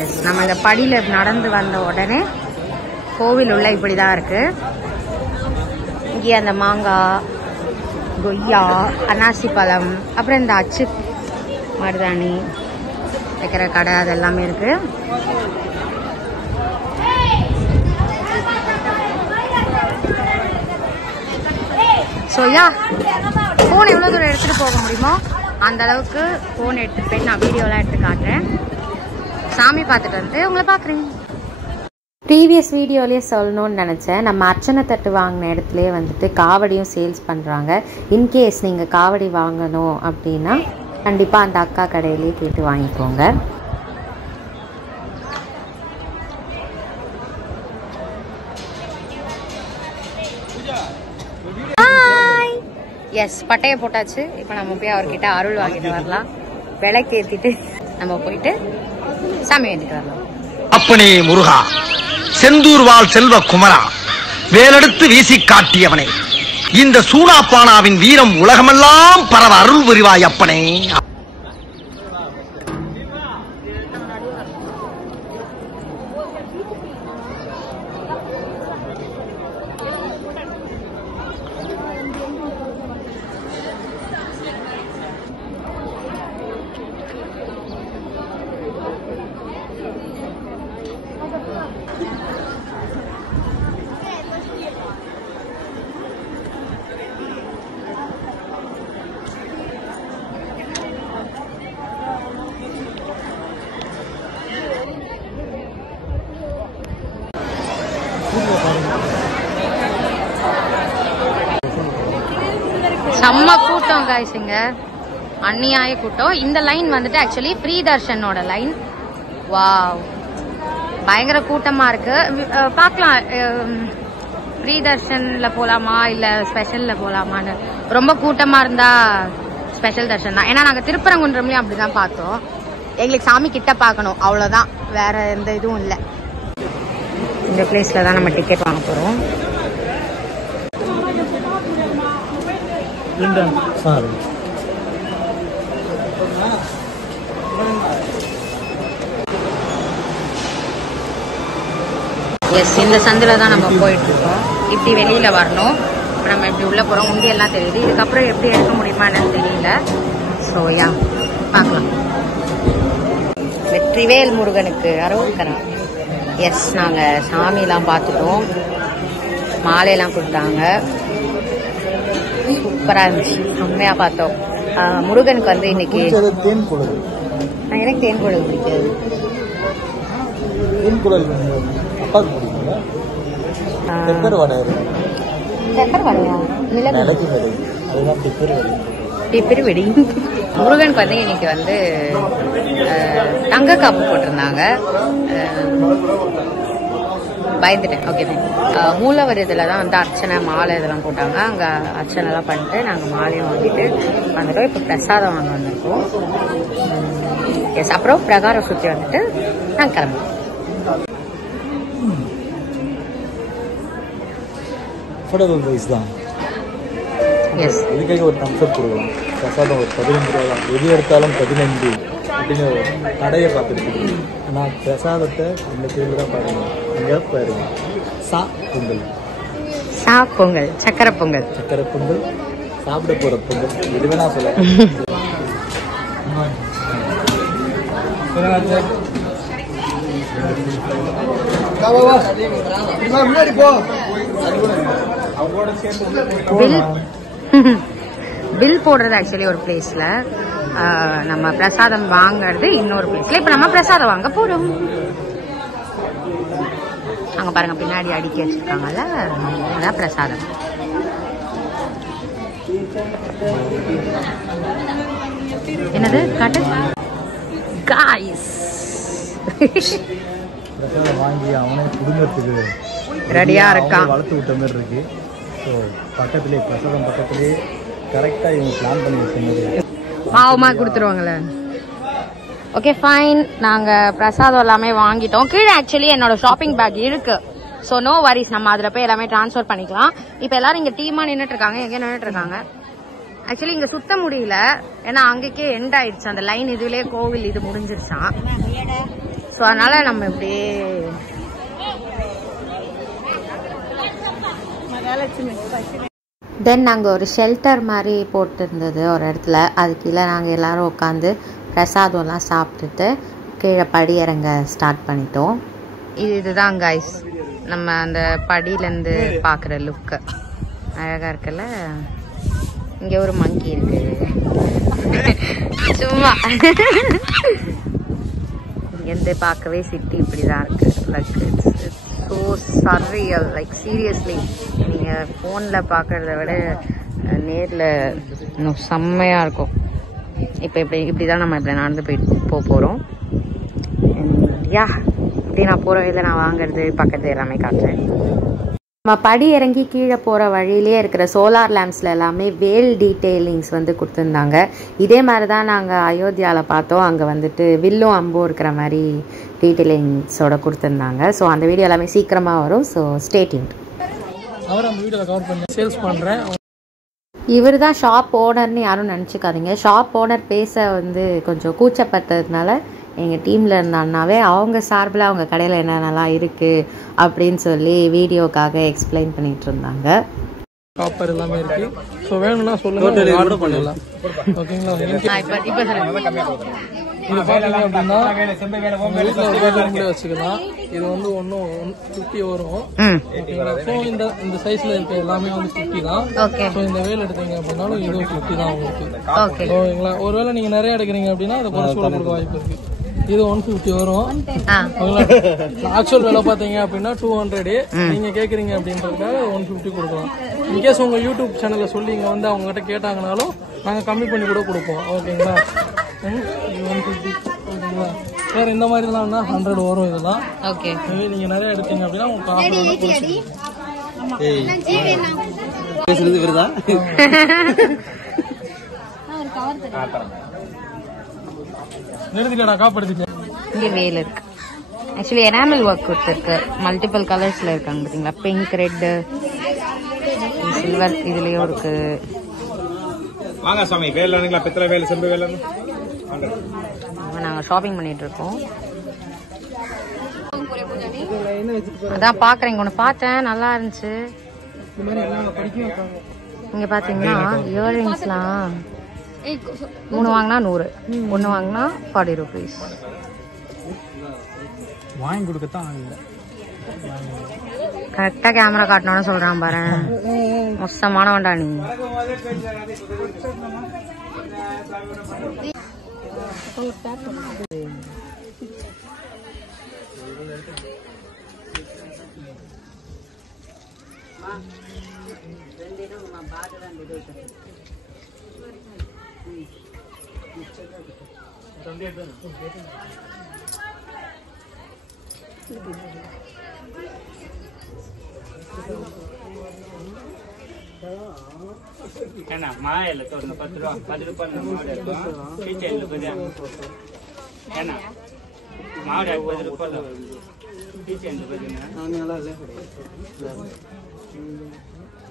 S, நம்ம இந்த படியில நடந்து வந்த உடனே கோவில் உள்ள இப்படிதான் இருக்கு. இங்கே அந்த மாங்காய், கொய்யா, அன்னாசி பழம், அப்புறம் இந்த அச்சு மருதாணி வைக்கிற கடை அதெல்லாமே இருக்கு. ஸோ யா, ஃபோன் எவ்வளோ தூரம் எடுத்துகிட்டு போக முடியுமோ அந்த அளவுக்கு ஃபோன் எடுத்துகிட்டு போய் நான் வீடியோலாம் எடுத்து காட்டுறேன். சாமி பார்த்துட்டு வந்து உங்களை பார்க்குறேன். ப்ரீவியஸ் வீடியோலேயே சொல்லணும்னு நினச்சேன். நம்ம அர்ச்சனை தட்டு வாங்கின இடத்துலேயே வந்துட்டு காவடியும் சேல்ஸ் பண்ணுறாங்க. இன்கேஸ் நீங்கள் காவடி வாங்கணும் அப்படின்னா கண்டிப்பாக அந்த அக்கா கடையிலே கேட்டு வாங்கிக்கோங்க. எஸ், பட்டையை போட்டாச்சு. இப்போ நம்ம போய் அவர்கிட்ட அருள் வாங்கிட்டு வரலாம். விளக்கு ஏற்றிட்டு நம்ம போயிட்டு சாமி வேண்டிட்டு வரலாம். அப்பனே முருகா, செந்தூர் வாழ் செல்வ குமரா, வேலெடுத்து வீசி காட்டியவனே, இந்த சூனாப்பானாவின் வீரம் உலகமெல்லாம் பரவ அருள் புரிவாய் அப்பனே. செம்ம கூட்டம் காய்ச்சிங்க, அந்நியாய கூட்டம். இந்த லைன் வந்துட்டு ஆக்சுவலி ஃப்ரீ தர்ஷனோட லைன். வாவ், பயங்கர கூட்டமா இருக்கு. பார்க்கலாம் ஃப்ரீ தர்ஷன்ல போலாமா இல்ல ஸ்பெஷல்ல போலாமான்னு. ரொம்ப கூட்டமா இருந்தா ஸ்பெஷல் தர்ஷன் தான். ஏன்னா நாங்க திருப்பரங்குன்றம்லயும் அப்படிதான் பார்த்தோம். எங்களுக்கு சாமி கிட்ட பார்க்கணும், அவ்வளவுதான், வேற எந்த இதுவும் இல்லை. இந்த பிளேஸ்ல தான் நம்ம டிக்கெட் வாங்க போறோம். எஸ், இந்த சந்தில தான் நம்ம போயிட்டு இருக்கோம். இப்படி வெளியில வரணும். நம்ம இப்படி உள்ள போறோம். முந்தி எல்லாம் தெரியுது. இதுக்கப்புறம் எப்படி எடுக்க முடியுமா என்னன்னு தெரியல. ஸோ யா, பார்க்கலாம். வெற்றிவேல் முருகனுக்கு அரோகரா. எஸ், நாங்க சாமியெல்லாம் பார்த்துட்டோம். மாலையெல்லாம் கொடுத்தாங்க. சூப்பரா இருந்துச்சு, செம்மையா பார்த்தோம். முருகனுக்கு வந்து இன்னைக்கு எனக்கு தேன் குழல் பிடிக்காது. முருகனுக்கு வந்து இன்னைக்கு வந்து தங்க காப்பு போட்டிருந்தாங்க. பயந்துட்டேன். ஓகே, மூலவர் இதில் தான் வந்து அர்ச்சனை மாலை இதெல்லாம் போட்டாங்க. அங்கே அர்ச்சனைலாம் பண்ணிட்டு நாங்கள் மாலையும் வாங்கிட்டு வந்துட்டோம். இப்போ பிரசாதம் வாங்க வந்திருக்கோம். எஸ், அப்புறம் பிரகாரம் சுற்றி வந்துட்டு நாங்கள் கிளம்புவோம். எஸ், இதுக்காக ஒரு தம்ஸ்அப் கொடுக்கலாம். பிரசாதம் ஒரு 15 ரூபா தான், எது எடுத்தாலும் 15 அப்படின்னு கடையை பார்த்துருக்கு. ஆனால் பிரசாதத்தை இந்த கோயிலில் தான் பாருங்க. இங்கே பாருங்க, சா பொங்கல், சா பொங்கல், சக்கரை பொங்கல், சக்கரை பொங்கல், சாப்பிட போகிற பொங்கல், இது வேணா சொல்ல. பில் போடுறது ஆக்சுவலி ஒரு பிளேஸ்ல, நம்ம பிரசாதம் வாங்குறது இன்னொரு பிளேஸ்ல. இப்ப நம்ம பிரசாதம் வாங்க போறோம். அங்க பாருங்க, பின்னாடி அடிக்க வச்சிருக்காங்கல்ல, அதான் பிரசாதம். என்னது காட்டு காய்ஸ். பிரசாதம் வாங்கி அவனே குடும்பத்துக்கு ரெடியா இருக்கான். வளர்த்து விட்ட மாதிரி இருக்கு. ஸோ பக்கத்துலேயே பிரசாதம் பக்கத்துலேயே கரெக்டாக இவங்க பிளான் பண்ணி வச்சுருந்தது. பாவமா கொடுத்துருவாங்களே. ஓகே ஃபைன், நாங்கள் பிரசாதம் எல்லாமே வாங்கிட்டோம். கீழே ஆக்சுவலி என்னோட ஷாப்பிங் பேக் இருக்கு. ஸோ நோ வரிஸ், நம்ம அதில் போய் எல்லாமே டிரான்ஸ்ஃபர் பண்ணிக்கலாம். இப்போ எல்லாரும் இங்கே டீமாக நின்றுட்டு இருக்காங்க. எங்கே நின்றுட்டு இருக்காங்க? ஆக்சுவலி இங்கே சுத்த முடியல, ஏன்னா அங்கேக்கே எண்ட் ஆயிடுச்சு அந்த லைன். இதுலேயே கோவில் இது முடிஞ்சிருச்சான். ஸோ அதனால நம்ம இப்படியே தென் நாங்கள் ஒரு ஷெல்டர் மாதிரி போட்டிருந்தது ஒரு இடத்துல. அது கீழே நாங்கள் எல்லோரும் உட்காந்து பிரசாதம்லாம் சாப்பிட்டுட்டு கீழே படி இறங்க ஸ்டார்ட் பண்ணிட்டோம். இதுதான் கைஸ் நம்ம அந்த படியிலேருந்து பார்க்குற லுக்கு. அழகாக இருக்குல்ல. இங்கே ஒரு மங்கி இருக்கு சும்மா. இங்கேருந்து பார்க்கவே சிட்டி இப்படி தான் இருக்குது. Like it's so surreal. Like seriously நீங்கள் ஃபோனில் பார்க்குறத விட நேரில் இன்னும் செம்மையாக இருக்கும். இப்போ இப்படி தான் நம்ம இப்படி நடந்து போகிறோம். யா இப்படி நான் போகிற வழியில் நான் வாங்குறது பக்கத்து எல்லாமே காட்டுறேன். நம்ம படி இறங்கி கீழே போகிற வழியிலே இருக்கிற சோலார் லேம்ப்ஸில் எல்லாமே வேல் டீட்டெயிலிங்ஸ் வந்து கொடுத்துருந்தாங்க. இதே மாதிரி தான் நாங்கள் அயோத்தியாவில் பார்த்தோம். அங்கே வந்துட்டு வில்லும் அம்பும் இருக்கிற மாதிரி டீட்டெயிலிங்ஸோட கொடுத்துருந்தாங்க. ஸோ அந்த வீடியோ எல்லாமே சீக்கிரமாக வரும். So stay tuned. அவர் அந்த வீடியோவில் கவர் பண்ணி சேல்ஸ் பண்ணுறேன். இவர் தான் ஷாப் ஓனர்னு யாரும் நினச்சிக்காதீங்க. ஷாப் ஓனர் பேச வந்து கொஞ்சம் கூச்சப்பட்டதுனால எங்கள் டீமில் இருந்தாங்கனாவே அவங்க சார்பில் அவங்க கடையில் என்னென்னலாம் இருக்குது அப்படின்னு சொல்லி வீடியோக்காக எக்ஸ்பிளைன் பண்ணிகிட்டு இருந்தாங்க. காப்பர் எல்லாமே இருக்குது. ஸோ வேணும்னா சொல்லுங்கள், ஆர்டர் பண்ணிடலாம். ஓகேங்களா? இது பார்த்தீங்க அப்படின்னா வீட்டில் வச்சுக்கலாம். இது வந்து ஒன்றும் 50 வரும். ஸோ இந்த சைஸில் இருக்க எல்லாமே வந்து 50 தான். ஸோ இந்த வேல் எடுத்தீங்க அப்படின்னாலும் இதுவும் 50 தான் உங்களுக்கு. ஓகேங்களா? ஒருவேளை நீங்கள் நிறைய எடுக்கிறீங்க அப்படின்னா அதை குறைச்சு கொடுக்க வாய்ப்பு இருக்குது. இது 150 வரும். ஆக்சுவல் விலை பாத்தீங்க அப்படின்னா 200. நீங்க கேக்குறீங்க அப்படின்றதுக்காக 150 கொடுக்கலாம். இன்கேஸ் உங்க யூடியூப் சேனல்ல சொல்லி இங்க வந்து அவங்க கிட்ட கேட்டாங்கனாலும் நாங்க கம்மி பண்ணி கூட கொடுப்போம். ஓகேங்களா? 150. ஓகேங்களா? வேற இந்த மாதிரி எல்லாம் 100 வரும். இதெல்லாம் நீங்க நிறைய எடுத்தீங்க அப்படின்னா உங்களுக்கு ஆஃபர் வந்து நிறுத்திட்டா காப்படுத்திட்டேன். இங்கே வேல் இருக்கு. ஆக்சுவலி எனாமல் ஒர்க் கொடுத்துருக்கு. மல்டிபிள் கலர்ஸ்ல இருக்காங்க பார்த்தீங்களா? பிங்க், ரெட், சில்வர் இதுலயும் இருக்கு. வாங்க சாமி, வேலைங்களா? பித்தளை வேலை, செம்பு வேலை. நாங்க ஷாப்பிங் பண்ணிட்டு இருக்கோம். அதான் பாக்குறேன். ஒன்று பார்த்தேன், நல்லா இருந்துச்சு. இங்க பாத்தீங்கன்னா இயர்ரிங்ஸ்லாம் 3 வாங்கினா 100, 1 வாங்கினா 40 rupees. வாங்கி கொடுக்கத்தான் கரெக்டா கேமரா காட்டணும்னு சொல்றான் பாரு. மோசமானவன்டா நீ. என்ன மாயில தோணுது 10 ரூபா 10 ரூபாய் கிச்சன்ல போய் என்ன மாவுட 10 ரூபாய் கிச்சன்ல போய் நான் நல்லா இல்ல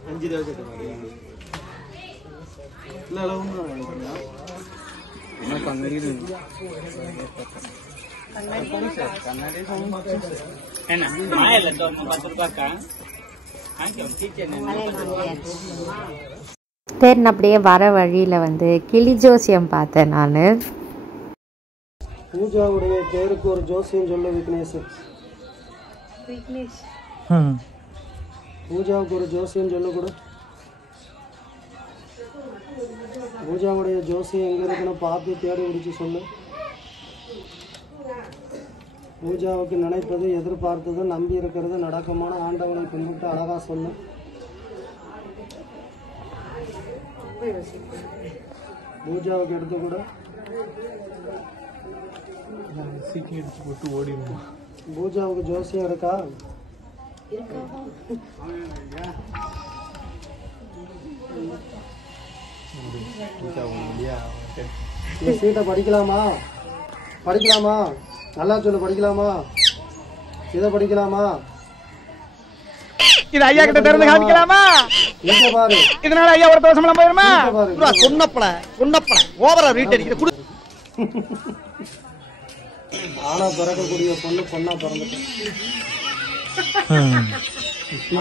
5 ரூபாய் கேட்டேன் இல்ல அளவுமா என்ன பங்கறிது என்ன மாயில தோணுது 10 ரூபாய்க்கா தென் அப்படியே வர வழியில வந்து கிளி ஜோசியம் பார்த்தேன் நான். பூஜாவுடைய பேருக்கு ஒரு ஜோசியம் சொல்ல விக்னேஷ். பூஜாவுக்கு ஒரு ஜோசியம் சொல்ல கூட. பூஜாவுடைய ஜோசியம் எங்க இருக்குன்னு பார்த்து தேடி பிடிச்சு சொல்லு. பூஜாவுக்கு நினைப்பது, எதிர்பார்த்தது, நம்பி இருக்கிறது நடக்கமான ஆண்டவனை கும்பிட்டு அழகா சொல்லு. பூஜாவுக்கு எடுத்து கூட சீக்கிரம் எடுத்து போட்டு ஓடிடுவோம். பூஜாவுக்கு ஜோசியம் இருக்கா? இந்த சீட்டை படிக்கலாமா? படிக்கலாமா? நல்லா சொல்லு. படிக்கலாமா? இதை படிக்கலாமா? இது ஐயா கிட்ட திறந்து காமிக்கலாமா? இங்க பாரு. இதனால ஐயா ஒரு தோசமெல்லாம் போயிருமா? சொன்னப்பல ஓவரா ரீட் அடிக்கிற. ஆனா பிறக்கக்கூடிய பொண்ணு பொண்ணா பிறந்துட்டேன்.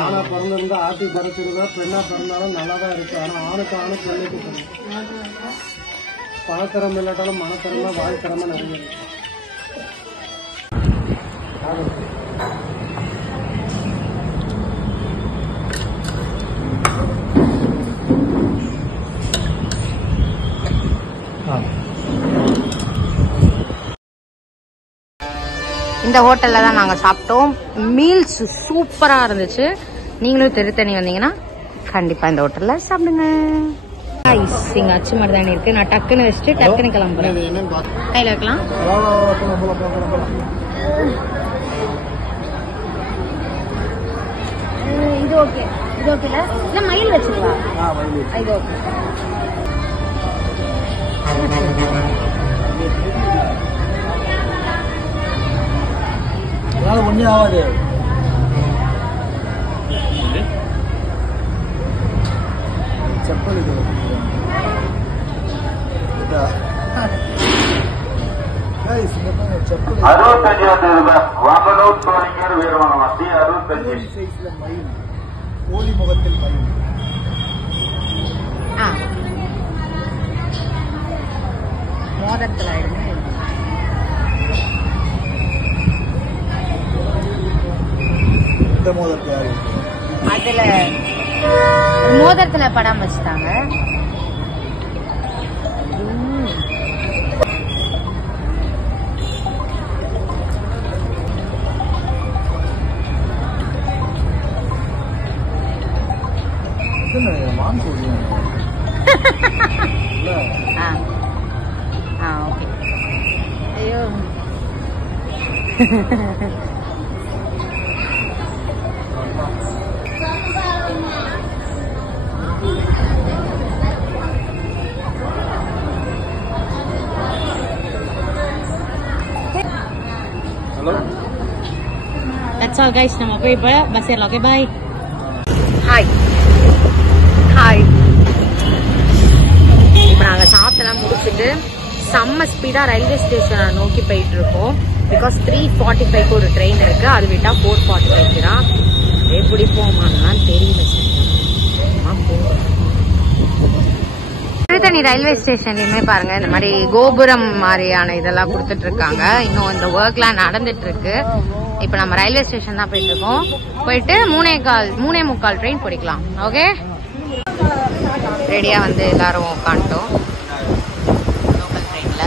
ஆனா பிறந்திருந்தா ஆட்டி பறச்சிருந்தா, பெண்ணா பிறந்தாலும் நல்லா தான் இருக்கு. ஆனா ஆணுக்கு ஆணு பெண்ணுக்கு பெண்ணு. பணத்திறமை இல்லாட்டாலும் மனத்திறமை வாழ்த்திறமை நிறைய இருக்கு. இந்த ஹோட்டல்ல தான் நாங்க சாப்பிட்டோம். மீல்ஸ் சூப்பரா இருந்துச்சு. நீங்களும் திருத்தணி வந்தீங்கன்னா கண்டிப்பா இந்த ஹோட்டல்ல சாப்பிடுங்க. இங்க அச்சு மருதாணி இருக்கு. நான் டக்குன்னு வச்சுட்டு டக்குன்னு கிளம்புறேன். கையில வைக்கலாம். இது ஓகே, இது ஓகேல இல்ல மயில் வச்சுக்கலாம். இது ஓகே. ஒண்ணே ஆகாது. செப்பல் இது 65 ரூபாய். வாங்கனூர் சோழிங்கர் வீரவனம் அத்தி 65 சைஸ்ல மயில், கோழி முகத்தில் மயில். மோதிரத்துல இந்த மோதிரத்தை யாரு? அதுல மோதிரத்துல படம் வச்சுட்டாங்க. மான் கோழி. ஓகே. ஐயோ ஹலோ, that's all guys. நம்ம போய் இப்ப பஸ் ஏறலாம். Okay bye. Hi hi. இப்போ நாங்கள் சாப்பிட்டெல்லாம் முடிச்சுட்டு செம்ம ஸ்பீடாக ரயில்வே ஸ்டேஷனை நோக்கி போயிட்டு இருக்கோம். பிகாஸ் 3:45 ஒரு ட்ரெயின் இருக்கு. அது விட்டா 4:45 தான். எப்படி போமான்னு தெரியல. திருத்தணி ரயில்வே ஸ்டேஷன்லயுமே பாருங்க இந்த மாதிரி கோபுரம் மாதிரியான இதெல்லாம் கொடுத்துட்டு இருக்காங்க. இன்னும் இந்த ஒர்க்லாம் நடந்துட்டு இருக்கு. இப்ப நம்ம ரயில்வே ஸ்டேஷன் தான் போயிட்டு இருக்கோம். போயிட்டு 3:45 ட்ரெயின் பிடிக்கலாம். ஓகே, ரெடியா வந்து எல்லாரும் உட்காந்துட்டோம் லோக்கல் ட்ரெயின்ல.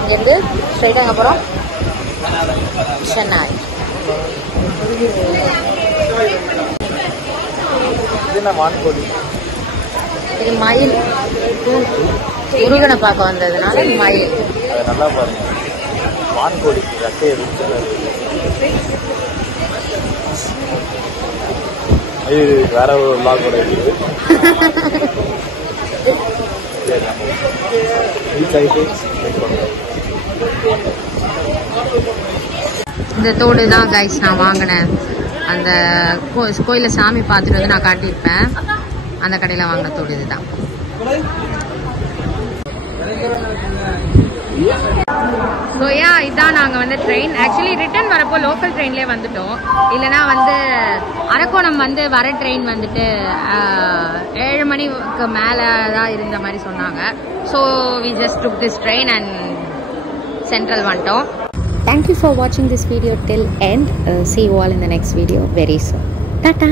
இங்கிருந்து ஸ்ட்ரைட்டா அப்புறம் சென்னை. இது மயில். முருகனை பார்க்க வந்ததுனால மயில். நல்லா பாருங்க, வான்கோழி ரெக்கையை வேற ஒரு வ்ளாக் கூட இருக்குது. இந்த தோடு தான் கைஸ் நான் வாங்கினேன். அந்த கோயில சாமி பார்த்துட்டு வந்து நான் காட்டியிருப்பேன். அந்த கடையில் வாங்கின தோடு இதுதான். ஸோ இதான் நாங்கள் வந்து ட்ரெயின். ஆக்சுவலி ரிட்டர்ன் வரப்போ லோக்கல் ட்ரெயின்லேயே வந்துட்டோம். இல்லைனா வந்து அரக்கோணம் வந்து வர ட்ரெயின் வந்துட்டு 7 மணிக்கு மேலே தான் இருந்த மாதிரி சொன்னாங்க. So we just took this train and Central வந்துட்டோம். Thank you for watching this video till end. See you all in the next video very soon. Tata!